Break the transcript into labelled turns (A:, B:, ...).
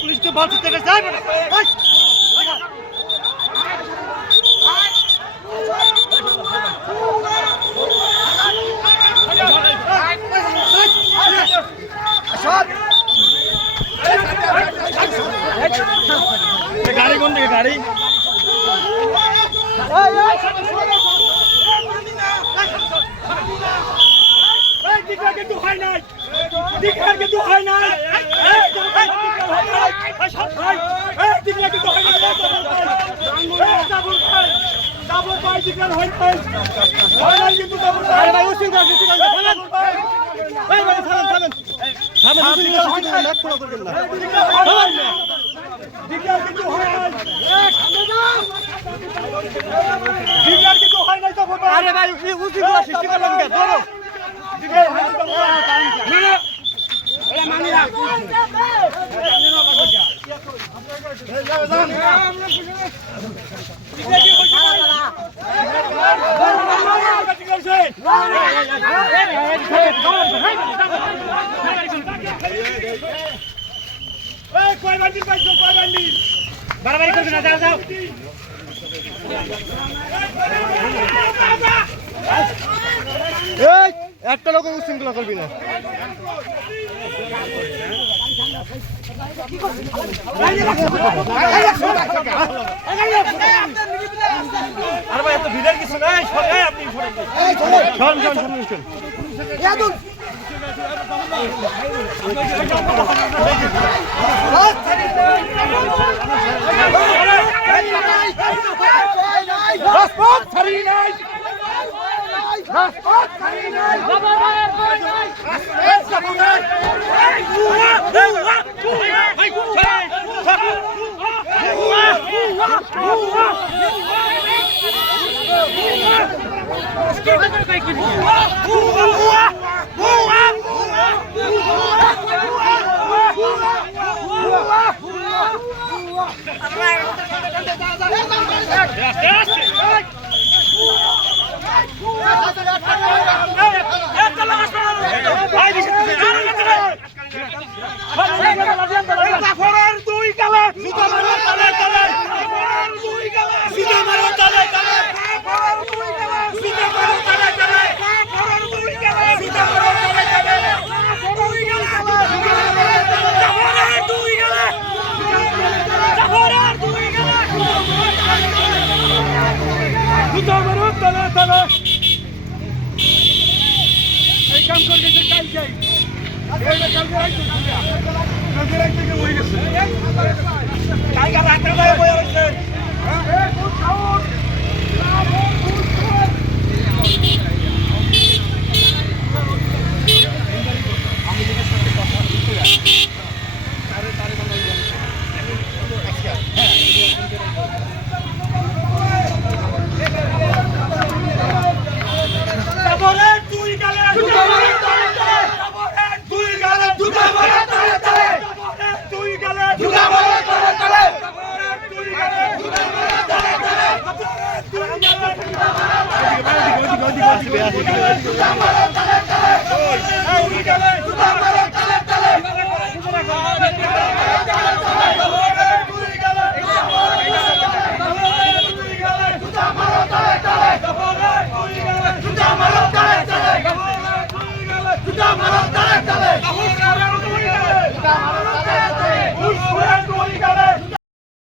A: পুলিশকে বাঁচাতে গেছে গাড়ি কোন দিকে গাড়ি কিন্তু হয় নাই দিকে কিন্তু হয় নাই হয় হয় হয় থামেন থামেন থামেন থামেন দিকে কিন্তু হয় নাই দিকে কিন্তু হয় নাই ডাবল আরে ভাই উসিং করে সৃষ্টি করলেন কে ধরো দিকে নাই ডাবল পাই না এরা রাখ বাড়াবাড়ি করবি না যাও যাও।
B: এই একটা লোক উশৃঙ্খলা করবি না।
A: আর ভাই এত ভিড়ের কিছু নাই সবাই আপনি শোন শোন শোন শোন রাজপথ ছাড়ি নাই তালে এই কাম যাই এইটা কালকে। কালকে রাখতে গেছে তালে তারপরে